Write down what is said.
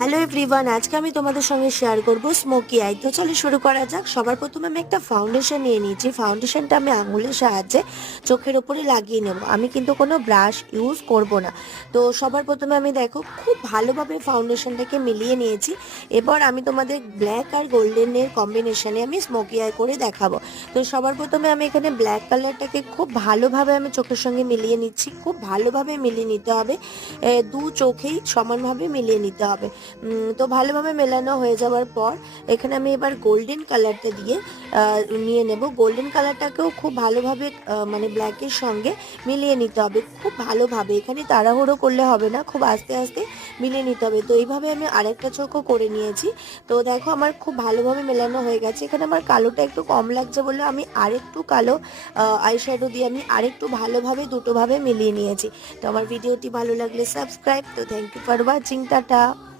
Hello everyone, আজকে আমি তোমাদের সঙ্গে শেয়ার করব স্মোকি আই। তো চলো শুরু করা যাক। সবার প্রথমে আমি একটা ফাউন্ডেশন নিয়ে নিয়েছি। ফাউন্ডেশনটা আমি আঙুলের সাহায্যে চোখের ওপরে লাগিয়ে নেব। আমি কিন্তু কোনো ব্রাশ ইউজ করব না। তো সবার প্রথমে আমি দেখো খুব ভালোভাবে ফাউন্ডেশনটাকে মিলিয়ে নিয়েছি। এবার আমি তোমাদের ব্ল্যাক আর গোল্ডেনের কম্বিনেশনে আমি স্মোকি আই করে দেখাবো। তো সবার প্রথমে আমি এখানে ব্ল্যাক কালারটাকে খুব ভালোভাবে আমি চোখের সঙ্গে মিলিয়ে নিচ্ছি। খুব ভালোভাবে মিলিয়ে নিতে হবে, দু চোখেই সমানভাবে মিলিয়ে নিতে হবে। তো ভালোভাবে মেলানো হয়ে যাওয়ার পর এখানে আমি এবার গোল্ডেন কালারটা দিয়ে নিয়ে নেব। গোল্ডেন কালারটাকেও খুব ভালোভাবে মানে ব্ল্যাকের সঙ্গে মিলিয়ে নিতে হবে খুব ভালোভাবে। এখানে তাড়াহুড়ো করলে হবে না, খুব আস্তে আস্তে মিলিয়ে নিতে হবে। তো এইভাবে আমি আরেকটা চোখও করে নিয়েছি। তো দেখো আমার খুব ভালোভাবে মেলানো হয়ে গেছে। এখানে আমার কালোটা একটু কম লাগছে বলে আমি আরেকটু কালো আইশ্যাডো দিয়ে আমি আরেকটু ভালোভাবে দুটোভাবে মিলিয়ে নিয়েছি। তো আমার ভিডিওটি ভালো লাগলে সাবস্ক্রাইব। তো thank you for watching, tata.